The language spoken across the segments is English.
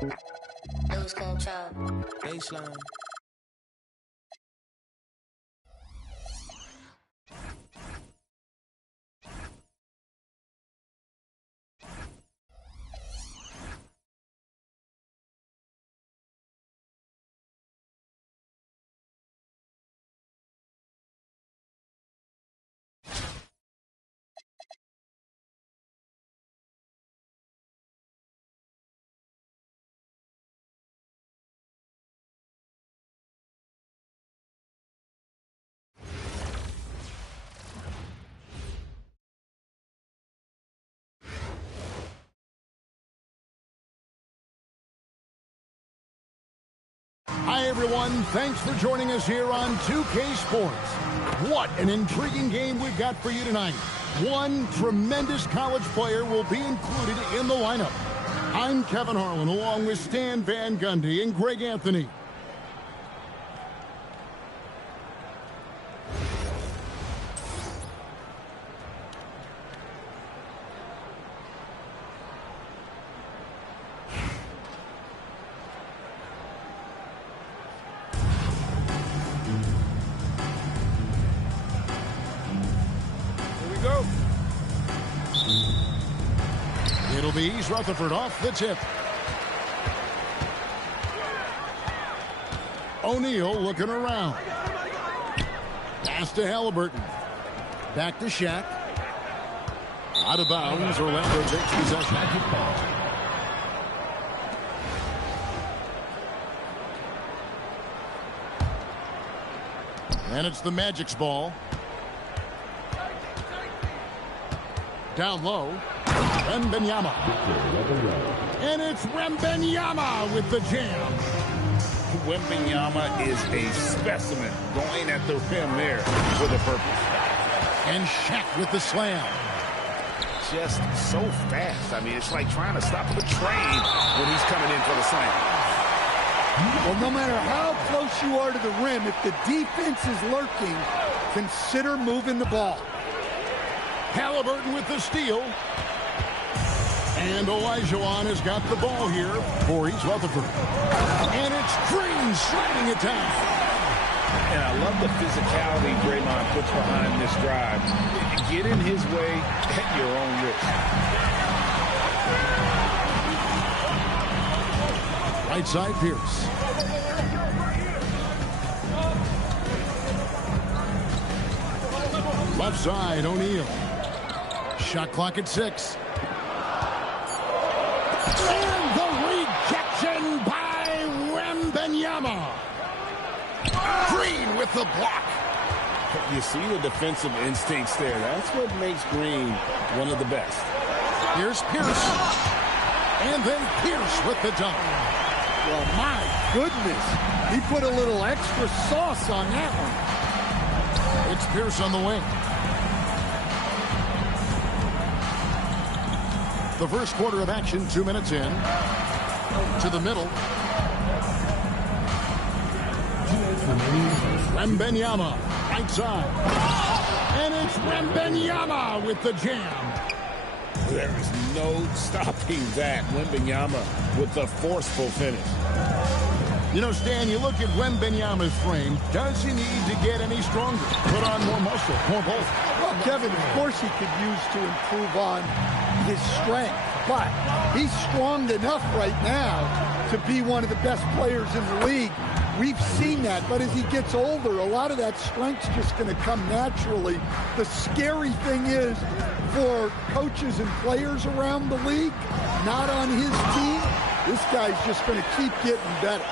Lose control. Baseline. Hi, everyone. Thanks for joining us here on 2K Sports. What an intriguing game we've got for you tonight. One tremendous college player will be included in the lineup. I'm Kevin Harlan, along with Stan Van Gundy and Greg Anthony. It'll be East Rutherford off the tip. O'Neal looking around. Pass to Halliburton. Back to Shaq. Out of bounds. Orlando takes possession. And it's the Magic's ball. Down low. Wembanyama. And it's Wembanyama with the jam. Wembanyama is a specimen, going at the rim there for the purpose. And Shaq with the slam. Just so fast. I mean, it's like trying to stop the train when he's coming in for the slam. Well, no matter how close you are to the rim, if the defense is lurking, consider moving the ball. Halliburton with the steal. And Olajuwon has got the ball here for East Rutherford. And it's Green sliding it down. And I love the physicality Draymond puts behind this drive. Get in his way at your own risk. Right side, Pierce. Left side, O'Neal. Shot clock at 6. And the rejection by Wembanyama. Green with the block. You see the defensive instincts there. That's what makes Green one of the best. Here's Pierce. And then Pierce with the dunk. Well, my goodness. He put a little extra sauce on that one. It's Pierce on the wing. The first quarter of action, 2 minutes in. To the middle. Wembanyama, right side. And it's Wembanyama with the jam. There is no stopping that. Wembanyama with the forceful finish. You know, Stan, you look at Wembanyama's frame. Does he need to get any stronger? Put on more muscle, more bulk? Well, Kevin, of course he could use to improve on his strength, but he's strong enough right now to be one of the best players in the league. We've seen that, but as he gets older, a lot of that strength's just going to come naturally. The scary thing is, for coaches and players around the league, not on his team, this guy's just going to keep getting better.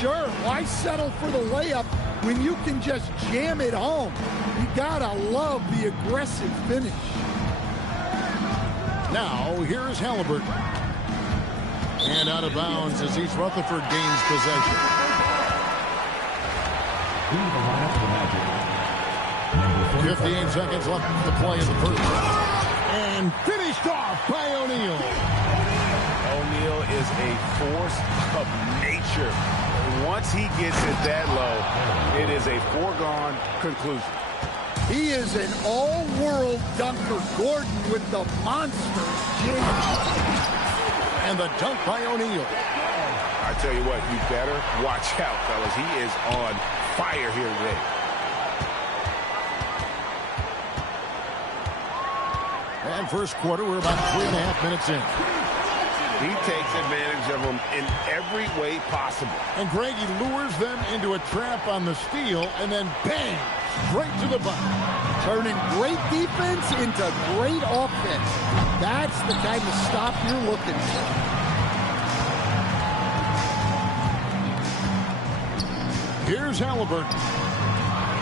Sure, why settle for the layup when you can just jam it home? You gotta love the aggressive finish. Now, here is Halliburton. And out of bounds as East Rutherford gains possession. 58 seconds left to play in the first. And finished off by O'Neal. O'Neal is a force of nature. Once he gets it that low, it is a foregone conclusion. He is an all-world dunker. Gordon with the monster jam. And the dunk by O'Neal. I tell you what, you better watch out, fellas. He is on fire here today. And first quarter, we're about 3.5 minutes in. He takes advantage of them in every way possible. And Greg, he lures them into a trap on the steal, and then bang, straight to the bucket. Turning great defense into great offense. That's the kind of stop you're looking for. Here's Halliburton.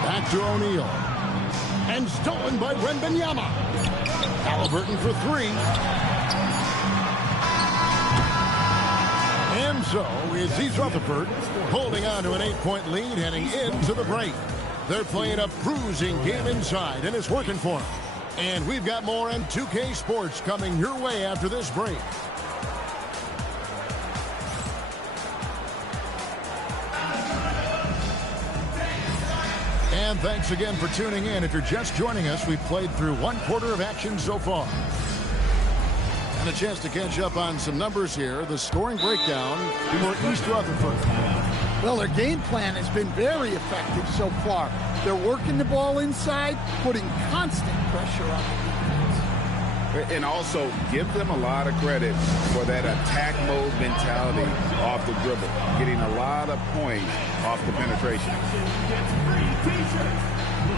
Back to O'Neal. And stolen by Wembanyama. Halliburton for three. And so is East Rutherford holding on to an 8-point lead heading into the break. They're playing a bruising game inside, and it's working for them. And we've got more on 2K Sports coming your way after this break. And thanks again for tuning in. If you're just joining us, we've played through one quarter of action so far. And a chance to catch up on some numbers here. The scoring breakdown for East Rutherford. Well, their game plan has been very effective so far. They're working the ball inside, putting constant pressure on the defense. And also, give them a lot of credit for that attack mode mentality off the dribble, getting a lot of points off the penetration.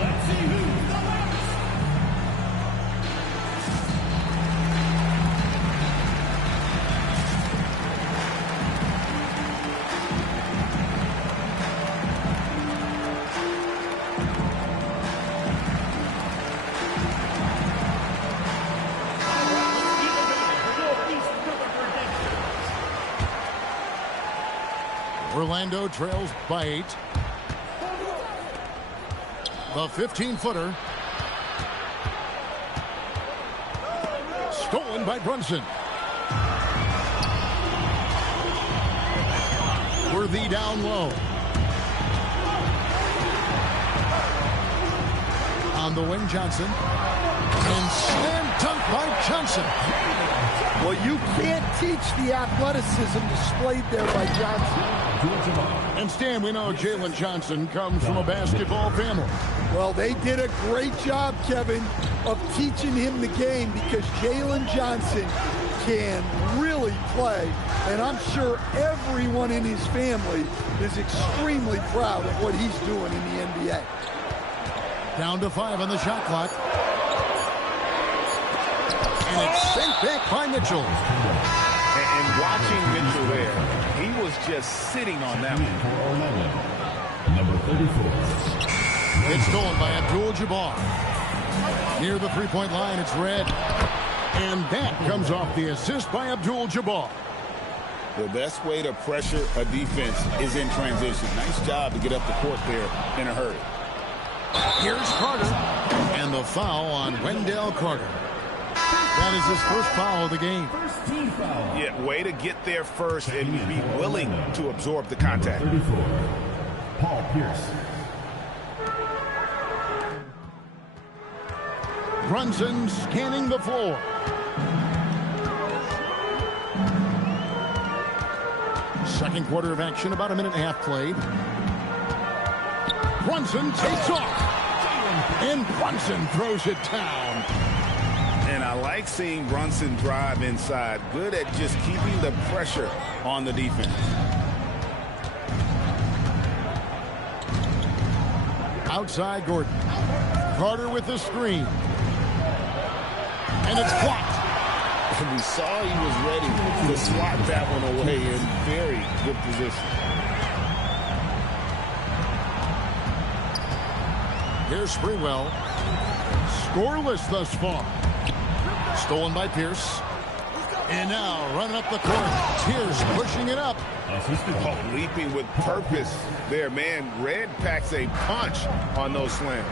Let's see who's Orlando trails by 8. The 15-footer. Stolen by Brunson. Worthy down low. On the wing, Johnson. And slam dunk by Johnson. Well, you can't teach the athleticism displayed there by Johnson. And Stan, we know Jalen Johnson comes from a basketball family. Well, they did a great job, Kevin, of teaching him the game because Jalen Johnson can really play. And I'm sure everyone in his family is extremely proud of what he's doing in the NBA. Down to 5 on the shot clock. And it's sent back by Mitchell. And watching Mitchell there, he was just sitting on that one. number 34. It's stolen by Abdul-Jabbar. Near the three-point line, it's Red. And that comes off the assist by Abdul-Jabbar. The best way to pressure a defense is in transition. Nice job to get up the court there in a hurry. Here's Carter. And the foul on Wendell Carter. That is his first foul of the game. First team foul. Yeah, way to get there first and be willing to absorb the contact. 34. Paul Pierce. Brunson scanning the floor. Second quarter of action, about a minute and a half played. Brunson takes off. And Brunson throws it down. And I like seeing Brunson drive inside. Good at just keeping the pressure on the defense. Outside Gordon. Carter with the screen. And it's blocked. We saw he was ready to swat that one away in very good position. Here's Sprewell. Scoreless thus far. Stolen by Pierce. And now running up the court. Pierce pushing it up. Oh, leaping with purpose there, man. Red packs a punch on those slams.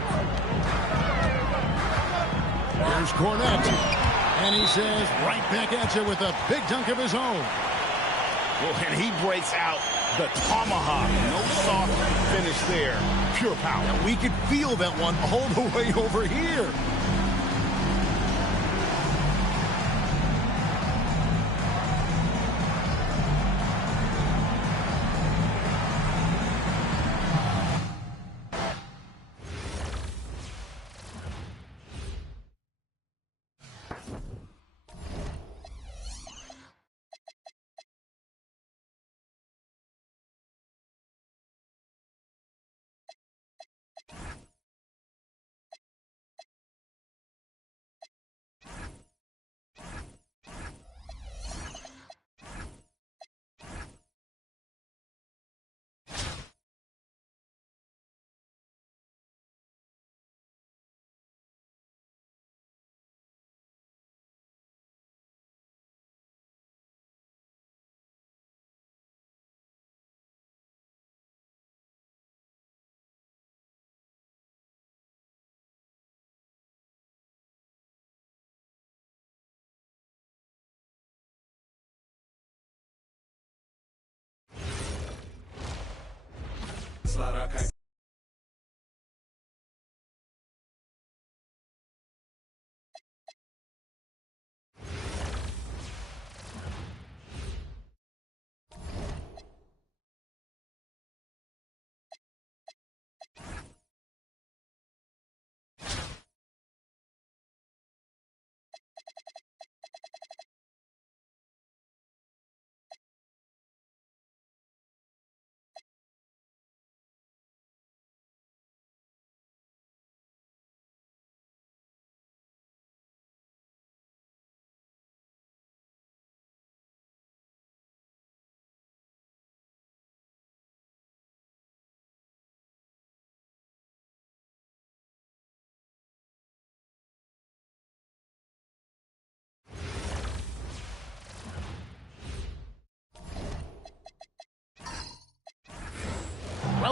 Here's Cornette. And he says right back at you with a big dunk of his own. Well, and he breaks out the tomahawk. No soft finish there. Pure power. We could feel that one all the way over here.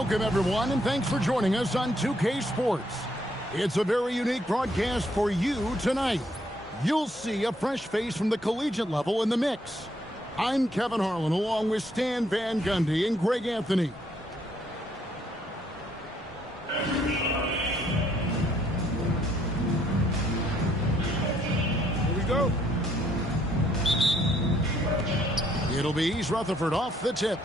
Welcome, everyone, and thanks for joining us on 2K Sports. It's a very unique broadcast for you tonight. You'll see a fresh face from the collegiate level in the mix. I'm Kevin Harlan, along with Stan Van Gundy and Greg Anthony. Here we go. It'll be East Rutherford off the tip.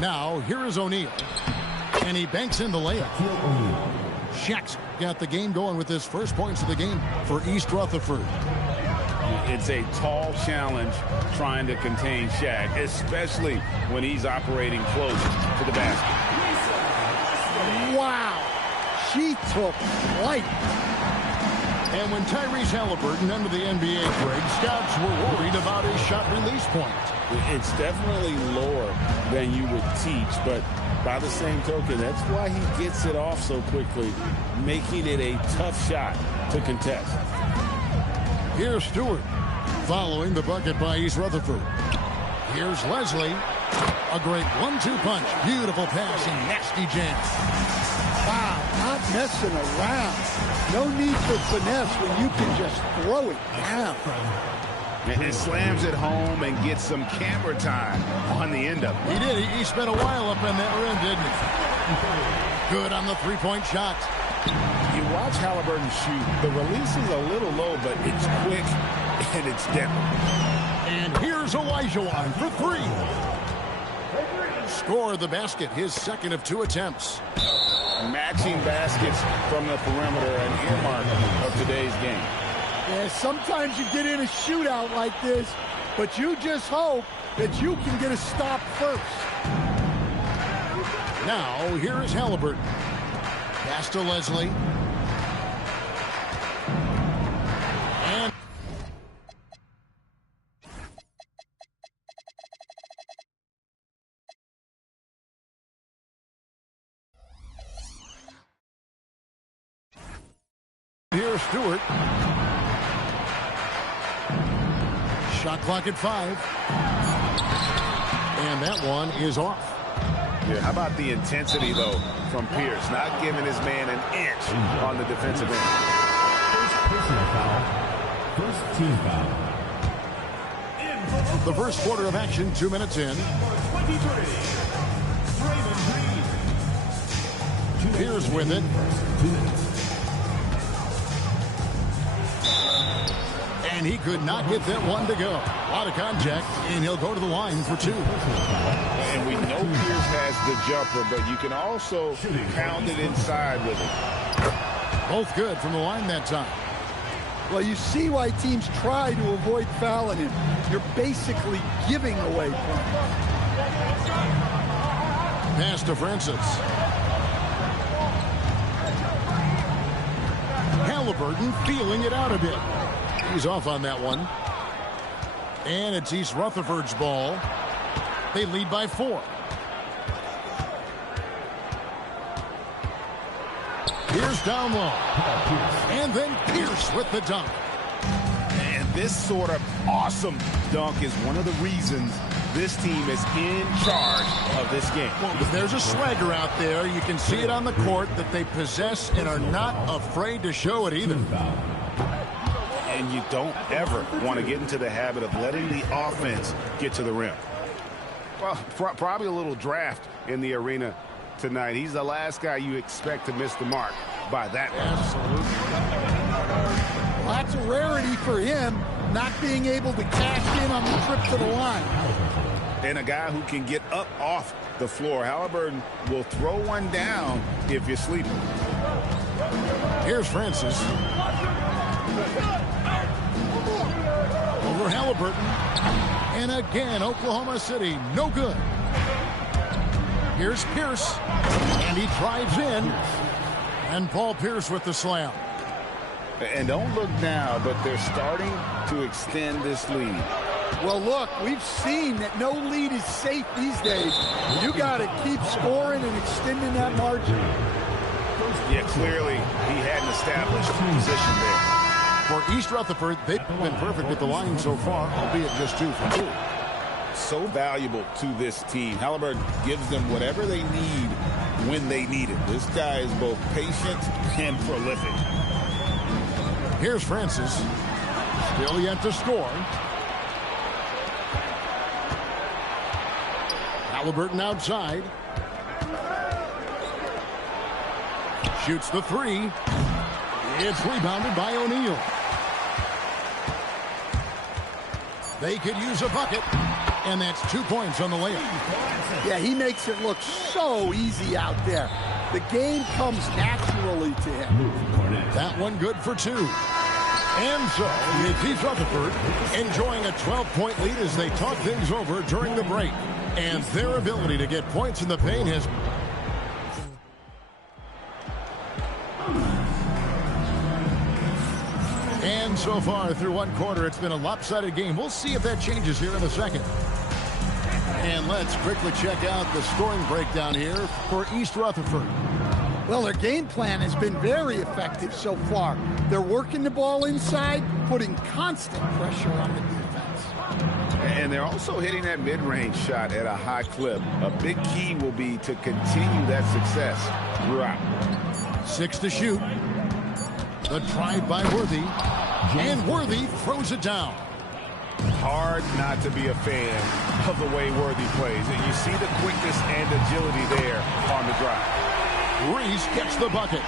Now, here is O'Neal. And he banks in the layup. Shaq's got the game going with his first points of the game for East Rutherford. It's a tall challenge trying to contain Shaq, especially when he's operating close to the basket. Wow. She took flight. And when Tyrese Halliburton entered the NBA, Greg, scouts were worried about his shot release point. It's definitely lower than you would teach, but by the same token, that's why he gets it off so quickly, making it a tough shot to contest. Here's Stewart, following the bucket by East Rutherford. Here's Leslie. A great 1-2 punch. Beautiful pass and nasty jam. Wow, not messing around. No need for finesse when you can just throw it down. And slams it home and gets some camera time on the end of it. He did. He spent a while up in that rim, didn't he? Good on the three-point shot. You watch Halliburton shoot. The release is a little low, but it's quick and it's deadly. And here's Elijah for three. Score the basket, his second of 2 attempts. Matching baskets from the perimeter, an earmark of today's game. Yeah, sometimes you get in a shootout like this, but you just hope that you can get a stop first. Now, here is Halliburton. Pass to Leslie. And here's Stewart. Shot clock at 5. And that one is off. Yeah, how about the intensity, though, from Pierce? Not giving his man an inch on the defensive end. First personal foul. First team foul. The first quarter of action, 2 minutes in. 23. Pierce with it. 2 minutes. And he could not get that one to go. A lot of contact, and he'll go to the line for 2. And we know Pierce has the jumper, but you can also pound it inside with it. Both good from the line that time. Well, you see why teams try to avoid fouling him. You're basically giving away points. Pass to Francis. Halliburton feeling it out a bit. He's off on that one. And it's East Rutherford's ball. They lead by 4. Here's down low. And then Pierce with the dunk. And this sort of awesome dunk is one of the reasons this team is in charge of this game. Well, there's a swagger out there. You can see it on the court that they possess and are not afraid to show it either. And you don't ever want to get into the habit of letting the offense get to the rim. Well, probably a little draft in the arena tonight. He's the last guy you expect to miss the mark by that much. Well, that's a rarity for him, not being able to cash in on the trip to the line. And a guy who can get up off the floor. Halliburton will throw one down if you're sleeping. Here's Francis. Over Halliburton. And again, Oklahoma City, no good. Here's Pierce. And he drives in. And Paul Pierce with the slam. And don't look now, but they're starting to extend this lead. Well, look, we've seen that no lead is safe these days. You got to keep scoring and extending that margin. Yeah, clearly he had an established position there. For East Rutherford, they've been perfect at the line so far, albeit just 2 for 2. so valuable to this team. Halliburton gives them whatever they need when they need it. This guy is both patient and prolific. Here's Francis. Still yet to score. Halliburton outside. Shoots the three. It's rebounded by O'Neal. They could use a bucket. And that's 2 points on the layup. Yeah, he makes it look so easy out there. The game comes naturally to him. That one good for 2. And so, it's East Rutherford enjoying a 12-point lead as they talk things over during the break. And their ability to get points in the paint has... And so far through one quarter, it's been a lopsided game. We'll see if that changes here in a second. And let's quickly check out the scoring breakdown here for East Rutherford. Well, their game plan has been very effective so far. They're working the ball inside, putting constant pressure on the defense. And they're also hitting that mid-range shot at a high clip. A big key will be to continue that success throughout. 6 to shoot. The drive by Worthy. And Worthy throws it down. Hard not to be a fan of the way Worthy plays. And you see the quickness and agility there on the drive. Reese gets the bucket.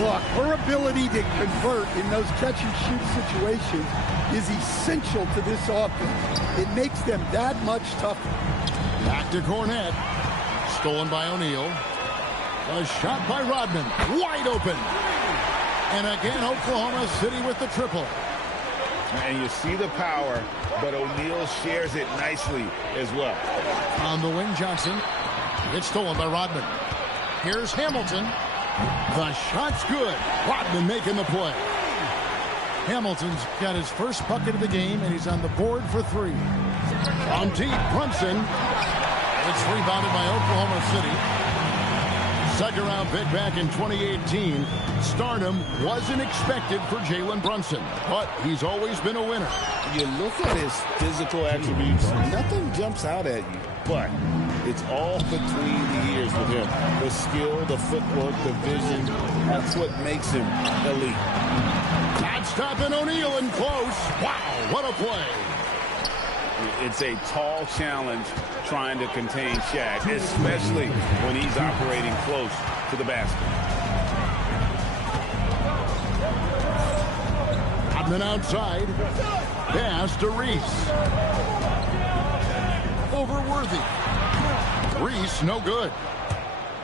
Look, her ability to convert in those catch-and-shoot situations is essential to this offense. It makes them that much tougher. Back to Cornette. Stolen by O'Neal. A shot by Rodman. Wide open. And again, Oklahoma City with the triple. And you see the power, but O'Neal shares it nicely as well. On the wing, Johnson. It's stolen by Rodman. Here's Hamilton. The shot's good. Rodman making the play. Hamilton's got his first bucket of the game, and he's on the board for 3. On deep, Brunson. It's rebounded by Oklahoma City. Second round pick back in 2018. Stardom wasn't expected for Jalen Brunson, but he's always been a winner. You look at his physical attributes, nothing jumps out at you, but it's all between the ears with him. The skill, the footwork, the vision, that's what makes him elite. Not stopping O'Neal in close. Wow, what a play. It's a tall challenge trying to contain Shaq, especially when he's operating close to the basket. Rodman outside. Pass to Reese. Over Worthy. Reese, no good.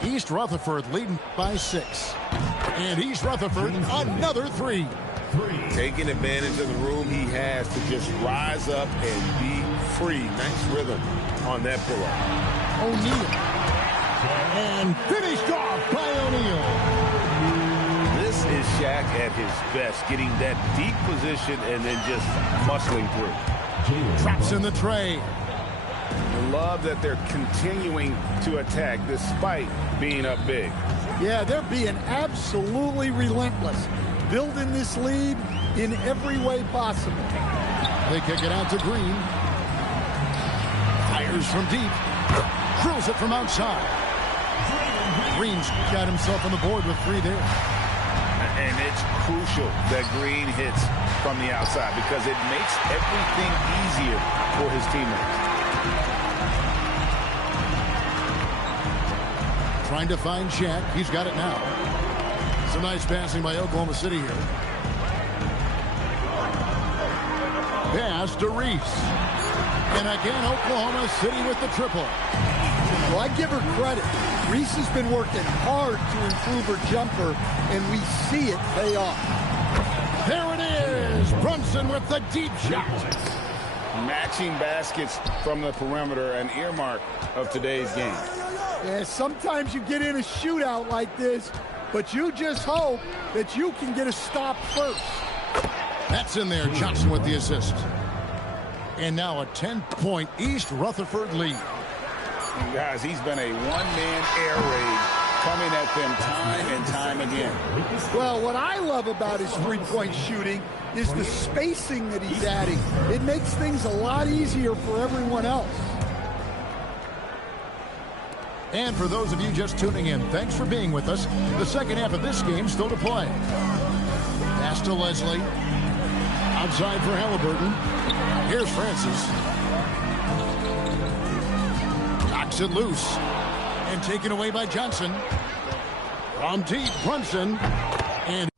East Rutherford leading by 6. And East Rutherford, another 3. Taking advantage of the room he has to just rise up and be free. Nice rhythm on that pull-up. O'Neal. And finished off by O'Neal. This is Shaq at his best, getting that deep position and then just muscling through. Traps in the tray. I love that they're continuing to attack despite being up big. Yeah, they're being absolutely relentless, building this lead in every way possible. They kick it out to Green. Fires from deep. Drills it from outside. Green's got himself on the board with 3 there. And it's crucial that Green hits from the outside because it makes everything easier for his teammates. Trying to find Shaq. He's got it now. Some nice passing by Oklahoma City here. Pass to Reese. And again, Oklahoma City with the triple. Well, I give her credit. Reese has been working hard to improve her jumper, and we see it pay off. There it is. Brunson with the deep shot. Matching baskets from the perimeter, an earmark of today's game. Yeah, sometimes you get in a shootout like this, but you just hope that you can get a stop first. That's in there. Johnson with the assist. And now a 10-point East Rutherford lead. And guys, he's been a one-man air raid coming at them time and time again. Well, what I love about his three-point shooting is the spacing that he's adding. It makes things a lot easier for everyone else. And for those of you just tuning in, thanks for being with us. The second half of this game still to play. Pass to Leslie. Outside for Halliburton. Here's Francis. Knocks it loose. And taken away by Johnson. From deep, Brunson. And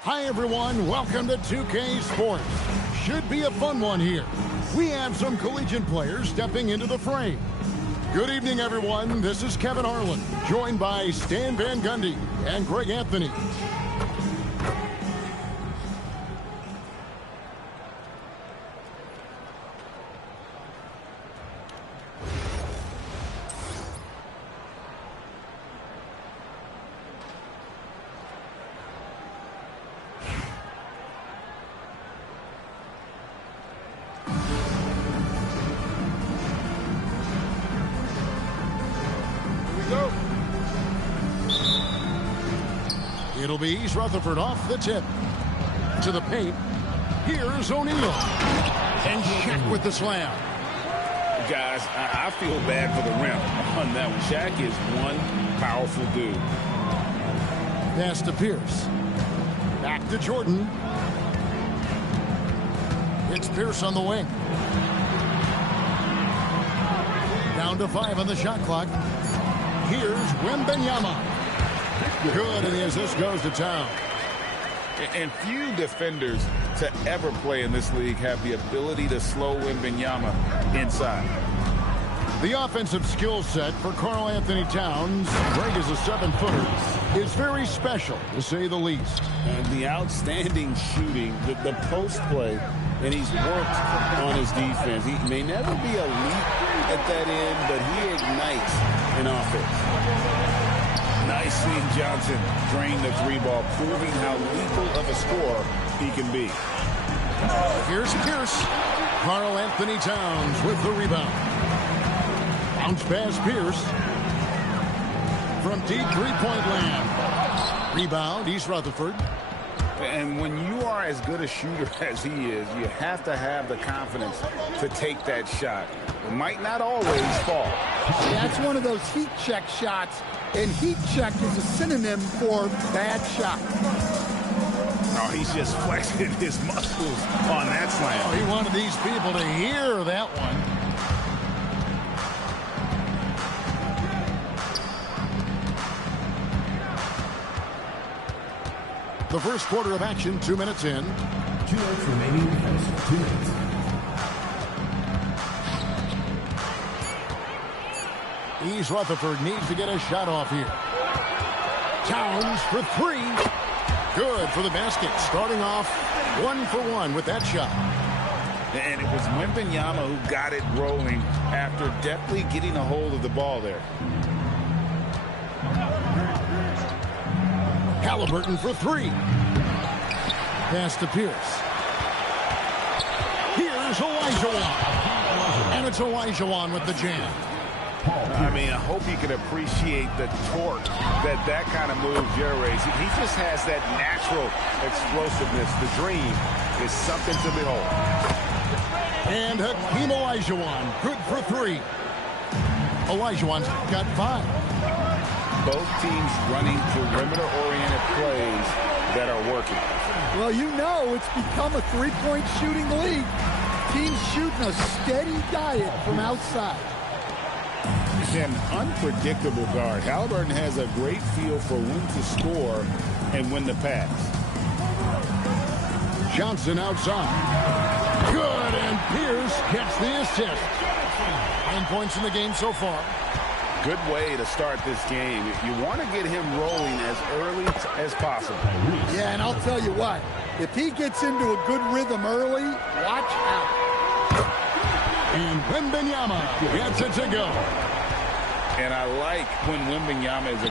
hi, everyone. Welcome to 2K Sports. Should be a fun one here. We have some collegiate players stepping into the frame. Good evening, everyone. This is Kevin Harlan, joined by Stan Van Gundy and Greg Anthony. It'll be East Rutherford off the tip. To the paint. Here's O'Neal. And Shaq with the slam. Guys, I feel bad for the rim on that one. Shaq is one powerful dude. Pass to Pierce. Back to Jordan. It's Pierce on the wing. Down to 5 on the shot clock. Here's Wembanyama. Good, and the assist goes to town. And few defenders to ever play in this league have the ability to slow Wembanyama inside. The offensive skill set for Karl Anthony Towns, Greg is a 7-footer, is very special, to say the least. And the outstanding shooting, the post play, and he's worked on his defense. He may never be elite at that end, but he ignites an offense. Nice seeing Johnson drain the 3-ball, proving how lethal of a scorer he can be. Here's Pierce. Karl Anthony Towns with the rebound. Bounce pass Pierce. From deep three-point land. Rebound, East Rutherford. And when you are as good a shooter as he is, you have to have the confidence to take that shot. It might not always fall. That's one of those heat check shots, and heat check is a synonym for bad shot. Oh, he's just flexing his muscles on that slam. Oh, he wanted these people to hear that one. The first quarter of action, 2 minutes in. 2 minutes remaining. 2 minutes. East Rutherford needs to get a shot off here. Towns for 3. Good for the basket. Starting off 1 for 1 with that shot. And it was Wembanyama who got it rolling after deftly getting a hold of the ball there. Halliburton for 3. Pass to Pierce. Here's Olajuwon. And it's Olajuwon with the jam. I mean, I hope you can appreciate the torque that kind of move generates. He just has that natural explosiveness. The dream is something to behold. And Hakeem Olajuwon, good for 3. Olajuwon's got 5. Both teams running perimeter-oriented plays that are working. Well, you know it's become a three-point shooting league. Teams shooting a steady diet from outside. an unpredictable guard. Halliburton has a great feel for when to score and when to pass. Johnson outside. Good, and Pierce gets the assist. 9 points in the game so far. Good way to start this game. You want to get him rolling as early as possible. Yeah, and I'll tell you what. If he gets into a good rhythm early, watch out. And Wembanyama gets it to go. And I like when Wembanyama is